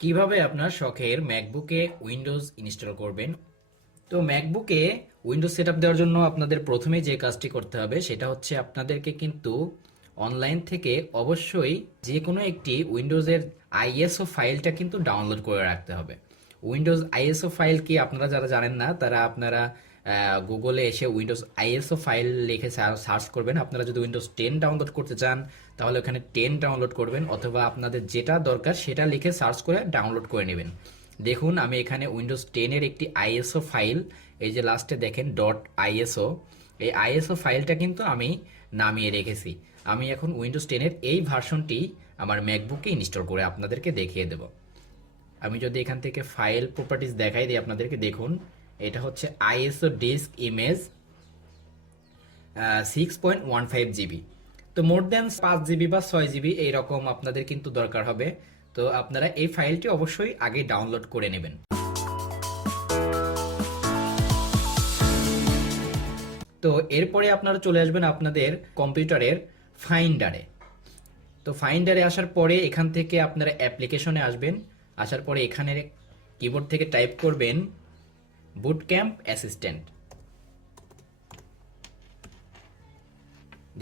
কিভাবে আপনার শখের ম্যাকবুকে উইন্ডোজ ইনস্টল করবেন। তো ম্যাকবুকে উইন্ডোজ সেটআপ দেওয়ার জন্য আপনাদের প্রথমে যে কাজটি করতে হবে সেটা হচ্ছে আপনাদেরকে কিন্তু অনলাইন থেকে অবশ্যই যে কোনো একটি উইন্ডোজের আইএসও ফাইলটা কিন্তু ডাউনলোড করে রাখতে হবে। উইন্ডোজ আইএসও ফাইল কি আপনারা যারা জানেন না তারা আপনারা গুগলে এসে উইন্ডোজ আইএসও ফাইল লিখে সার্চ করবেন। আপনারা যদি উইন্ডোজ 10 ডাউনলোড করতে চান তাহলে ওখানে 10 ডাউনলোড করবেন, অথবা আপনাদের যেটা দরকার সেটা লিখে সার্চ করে ডাউনলোড করে নেবেন। দেখুন আমি এখানে উইন্ডোজ 10 এর একটি আইএসও ফাইল, এই যে লাস্টে দেখেন ডট আইএসও, এই আইএসও ফাইলটা কিন্তু আমি নামিয়ে রেখেছি। আমি এখন উইন্ডোজ 10 এর এই ভার্সনটি আমার ম্যাকবুকে ইনস্টল করে আপনাদেরকে দেখিয়ে দেব। আমি যদি এখান থেকে ফাইল প্রপার্টিজ দেখাই দিই আপনাদেরকে, দেখুন এটা হচ্ছে আইএসও ডিস্ক ইমেজ 6.15 জিবি। তো মোর দ্যান 5 জিবি বা 6 জিবি এইরকম আপনাদের কিন্তু দরকার হবে। তো আপনারা এই ফাইলটি অবশ্যই আগে ডাউনলোড করে নেবেন। তো এরপরে আপনারা চলে আসবেন আপনাদের কম্পিউটারের ফাইন্ডারে। তো ফাইন্ডারে আসার পরে এখান থেকে আপনারা অ্যাপ্লিকেশনে আসবেন। আসার পরে এখানে কিবোর্ড থেকে টাইপ করবেন বুটক্যাম্প অ্যাসিস্ট্যান্ট।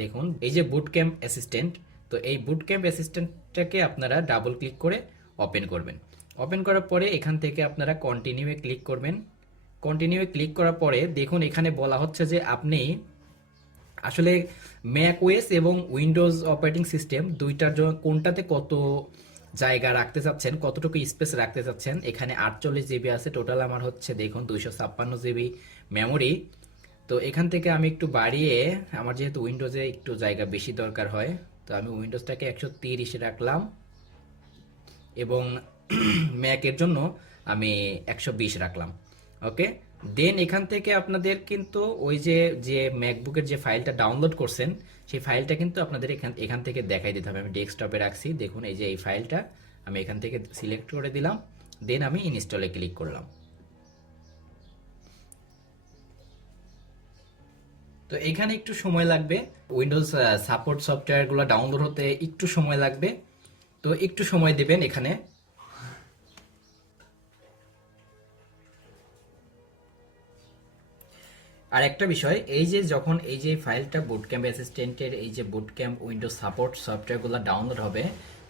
দেখুন এই যে বুটক্যাম্প অ্যাসিস্ট্যান্ট, তো এই বুটক্যাম্প অ্যাসিস্ট্যান্টটাকে আপনারা ডাবল ক্লিক করে ওপেন করবেন। ওপেন করার পরে এখান থেকে আপনারা কন্টিনিউয়ে ক্লিক করবেন। কন্টিনিউয়ে ক্লিক করার পরে দেখুন এখানে বলা হচ্ছে যে আপনি আসলে ম্যাক ওএস এবং উইন্ডোজ অপারেটিং সিস্টেম দুইটার জন্য কোনটাতে কত জায়গা রাখতে চাচ্ছেন, কতটুকু স্পেস রাখতে চাচ্ছেন। এখানে 48 জিবি আছে টোটাল, আমার হচ্ছে দেখুন 256 জিবি মেমোরি। তো এখান থেকে আমি একটু বাড়িয়ে, আমার যেহেতু উইন্ডোজে একটু জায়গা বেশি দরকার হয়, তো আমি উইন্ডোজটাকে 130 রাখলাম এবং ম্যাকের জন্য আমি 120 রাখলাম। ওকে, দেন এখান থেকে আপনাদের কিন্তু ওই যে যে ম্যাকবুকের যে ফাইলটা ডাউনলোড করছেন সেই ফাইলটা কিন্তু আপনাদের এখান এখান থেকে দেখাই দিতে হবে। আমি ডেস্কটপে রাখছি, দেখুন এই যে এই ফাইলটা আমি এখান থেকে সিলেক্ট করে দিলাম, দেন আমি ইনস্টলে ক্লিক করলাম। তো এখানে একটু সময় লাগবে, উইন্ডোজ সাপোর্ট সফটওয়্যারগুলো ডাউনলোড হতে একটু সময় লাগবে, তো একটু সময় দিবেন এখানে। আর একটা বিষয়, এই যে যখন এই যে ফাইলটা বুটক্যাম্প অ্যাসিস্ট্যান্টের এই যে বুটক্যাম্প উইন্ডোজ সাপোর্ট সফটওয়্যারগুলো ডাউনলোড হবে,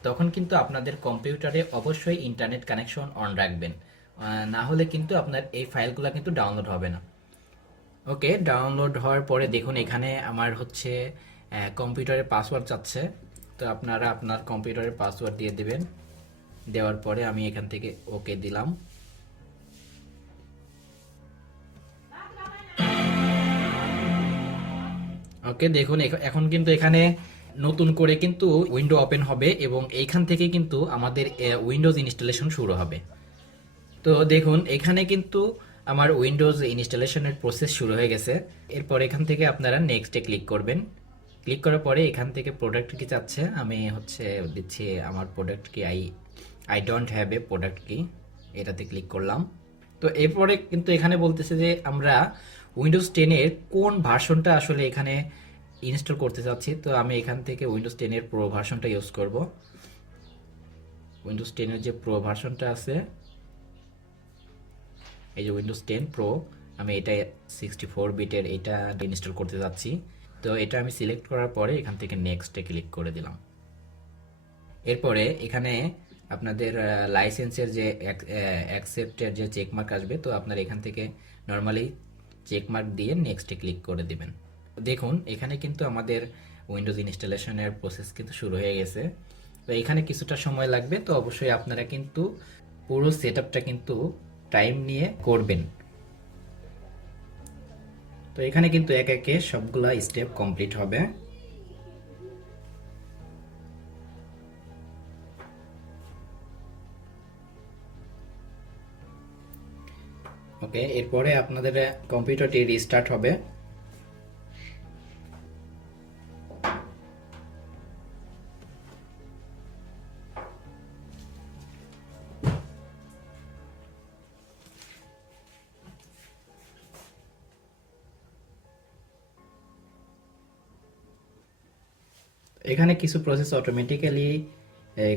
তখন কিন্তু আপনাদের কম্পিউটারে অবশ্যই ইন্টারনেট কানেকশন অন রাখবেন, না হলে কিন্তু আপনার এই ফাইলগুলো কিন্তু ডাউনলোড হবে না। ওকে, ডাউনলোড হওয়ার পরে দেখুন এখানে আমার হচ্ছে কম্পিউটারের পাসওয়ার্ড চাচ্ছে। তো আপনারা আপনার কম্পিউটারের পাসওয়ার্ড দিয়ে দিবেন। দেওয়ার পরে আমি এখান থেকে ওকে দিলাম। ওকে, দেখুন এখন কিন্তু এখানে নতুন করে কিন্তু উইন্ডো ওপেন হবে এবং এইখান থেকে কিন্তু আমাদের উইন্ডোজ ইনস্টলেশন শুরু হবে। তো দেখুন এখানে কিন্তু আমার উইন্ডোজ ইনস্টলেশনের প্রসেস শুরু হয়ে গেছে। এরপর এখান থেকে আপনারা নেক্সটে ক্লিক করবেন। ক্লিক করার পরে এখান থেকে প্রোডাক্ট কি চাচ্ছে, আমি হচ্ছে দিচ্ছি আমার প্রোডাক্ট কি, I I don't have a product কি, এটাতে ক্লিক করলাম। তো এরপরে কিন্তু এখানে বলতেছে যে আমরা উইন্ডোজ 10 এর কোন ভার্সনটা আসলে এখানে ইনস্টল করতে চাচ্ছি। তো আমি এখান থেকে উইন্ডোজ 10 এর প্রো ভার্সনটা ইউজ করব। উইন্ডোজ 10 এর যে প্রো ভার্সনটা আছে, এই যে উইন্ডোজ 10 প্রো, আমি এটা 64 বিটের এটা ইনস্টল করতে যাচ্ছি। তো এটা আমি সিলেক্ট করার পরে এখান থেকে নেক্সটে ক্লিক করে দিলাম। এরপরে এখানে আপনাদের লাইসেন্সের যে অ্যাকসেপ্টের যে চেকমার্ক আসবে, তো আপনার এখান থেকে নর্মালি চেকমার্ক দিয়ে নেক্সটে ক্লিক করে দিবেন। দেখুন এখানে কিন্তু আমাদের উইন্ডোজ ইনস্টলেশনের প্রসেস কিন্তু শুরু হয়ে গেছে। তো এখানে কিছুটা সময় লাগবে, তো অবশ্যই আপনারা কিন্তু পুরো সেটআপটা কিন্তু টাইম নিয়ে করবেন। তো এখানে কিন্তু এক একে সবগুলা স্টেপ কমপ্লিট হবে। ওকে, এরপরে আপনাদের কম্পিউটারটি রিস্টার্ট হবে। এখানে কিছু প্রসেস অটোমেটিক্যালি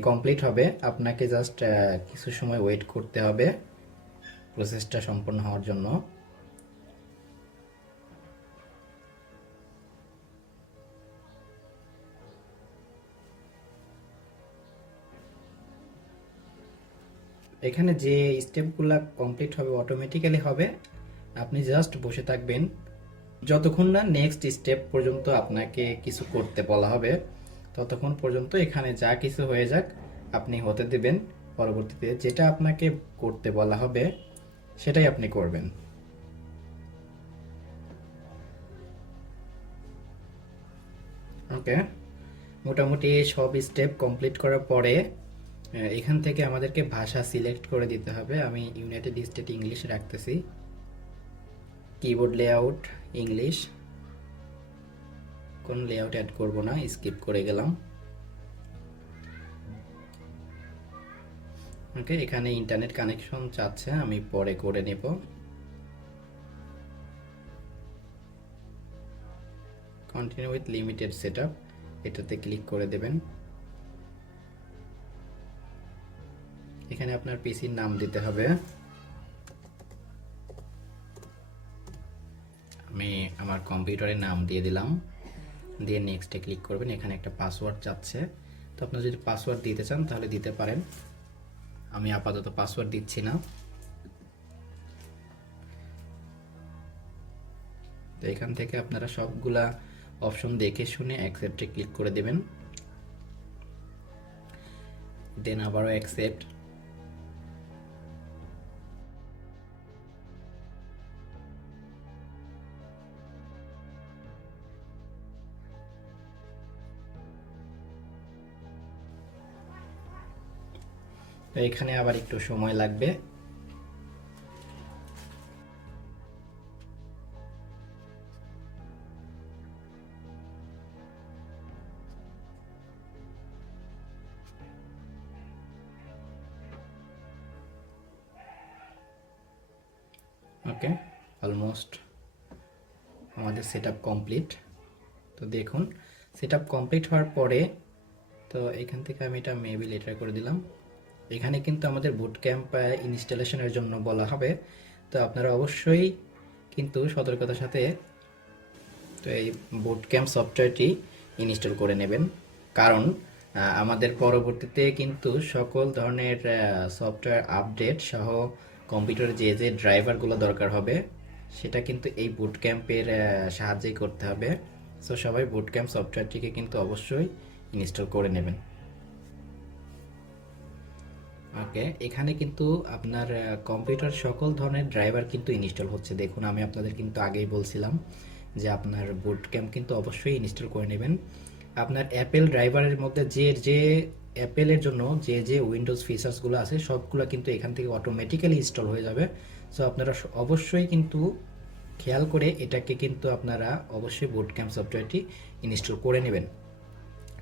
কমপ্লিট হবে। আপনাকে জাস্ট কিছু সময় ওয়েট করতে হবে প্রসেসটা সম্পন্ন হওয়ার জন্য। এখানে যে স্টেপগুলো কমপ্লিট হবে অটোমেটিক্যালি হবে, আপনি জাস্ট বসে থাকবেন যতক্ষণ না নেক্সট স্টেপ পর্যন্ত আপনাকে কিছু করতে বলা হবে, ততক্ষণ পর্যন্ত এখানে যা কিছু হয়ে যাক আপনি হতে দেবেন। পরবর্তীতে যেটা আপনাকে করতে বলা হবে সেটাই আপনি করবেন। ওকে, মোটামুটি সব স্টেপ কমপ্লিট করার পরে এখান থেকে আমাদেরকে ভাষা সিলেক্ট করে দিতে হবে। আমি ইউনাইটেড স্টেট ইংলিশ রাখতেছি, কিবোর্ড লেআউট ইংলিশ, কোন লেআউট অ্যাড করব না, স্কিপ করে গেলাম। ওকে, এখানে ইন্টারনেট কানেকশন চাচ্ছে, আমি পরে করে নেব। কন্টিনিউ উইথ লিমিটেড সেটআপ, এটাতে ক্লিক করে দেবেন। এখানে আপনার পিসির নাম দিতে হবে। আমি আমার কম্পিউটারের নাম দিয়ে দিলাম, দিয়ে নেক্সটে ক্লিক করবেন। এখানে একটা পাসওয়ার্ড চাচ্ছে, তো আপনি যদি পাসওয়ার্ড দিতে চান তাহলে দিতে পারেন। আমি আপাতত পাসওয়ার্ড দিচ্ছি না। তো এখান থেকে আপনারা সবগুলা অপশন দেখে শুনে অ্যাকসেপ্টে ক্লিক করে দেবেন, দেন আবারও অ্যাকসেপ্ট। তো এখানে আবার একটু সময় লাগবে। ওকে, অলমোস্ট আমাদের সেটআপ কমপ্লিট। তো দেখুন সেটআপ কমপ্লিট হওয়ার পরে, তো এখান থেকে আমি এটা মেবি লেটার করে দিলাম। এখানে কিন্তু আমাদের বুট ক্যাম্প ইনস্টলেশনের জন্য বলা হবে, তো আপনারা অবশ্যই কিন্তু সতর্কতার সাথে তো এই বুট ক্যাম্প সফটওয়্যারটি ইনস্টল করে নেবেন। কারণ আমাদের পরবর্তীতে কিন্তু সকল ধরনের সফটওয়্যার আপডেট সহ কম্পিউটারে যে যে ড্রাইভারগুলো দরকার হবে সেটা কিন্তু এই বুট ক্যাম্পের সাহায্যেই করতে হবে। সো সবাই বুট ক্যাম্প সফটওয়্যারটিকে কিন্তু অবশ্যই ইনস্টল করে নেবেন। ওকে, এখানে কিন্তু আপনার কম্পিউটার সকল ধরনের ড্রাইভার কিন্তু ইনস্টল হচ্ছে। দেখুন আমি আপনাদের কিন্তু আগেই বলছিলাম যে আপনার বুট ক্যাম্প কিন্তু অবশ্যই ইনস্টল করে নেবেন। আপনার অ্যাপেল ড্রাইভারের মধ্যে যে যে অ্যাপেলের জন্য যে যে উইন্ডোজ ফিচার্সগুলো আছে সবগুলো কিন্তু এখান থেকে অটোমেটিক্যালি ইনস্টল হয়ে যাবে। সো আপনারা অবশ্যই কিন্তু খেয়াল করে এটাকে কিন্তু আপনারা অবশ্যই বুট ক্যাম্প সফটওয়্যারটি ইনস্টল করে নেবেন।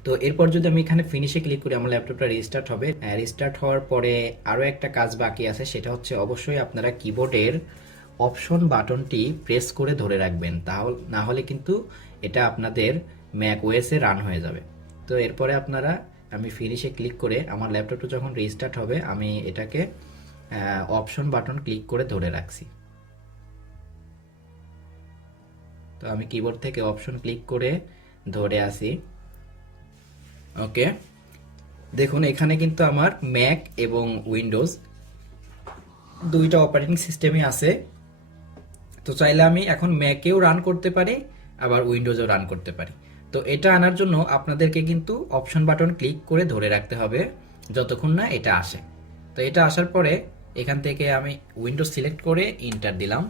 তো এরপর যদি আমি এখানে ফিনিশে ক্লিক করি আমার ল্যাপটপটা রিস্টার্ট হবে। রিস্টার্ট হওয়ার পরে আরও একটা কাজ বাকি আছে, সেটা হচ্ছে অবশ্যই আপনারা কিবোর্ডের অপশন বাটনটি প্রেস করে ধরে রাখবেন, তাহলে না হলে কিন্তু এটা আপনাদের ম্যাক ওএসে রান হয়ে যাবে। তো এরপরে আপনারা, আমি ফিনিশে ক্লিক করে আমার ল্যাপটপটা যখন রিস্টার্ট হবে আমি এটাকে অপশন বাটন ক্লিক করে ধরে রাখছি। তো আমি কিবোর্ড থেকে অপশন ক্লিক করে ধরে আসি। ওকে, দেখুন এখানে কিন্তু আমার ম্যাক এবং উইন্ডোজ দুইটা অপারেটিং সিস্টেমই আছে। তো চাইলে আমি এখন ম্যাকেও রান করতে পারি আবার উইন্ডোজেও রান করতে পারি। তো এটা আনার জন্য আপনাদেরকে কিন্তু অপশন বাটন ক্লিক করে ধরে রাখতে হবে যতক্ষণ না এটা আসে। তো এটা আসার পরে এখান থেকে আমি উইন্ডোজ সিলেক্ট করে ইন্টার দিলাম।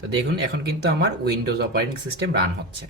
তো দেখুন এখন কিন্তু আমার উইন্ডোজ অপারেটিং সিস্টেম রান হচ্ছে।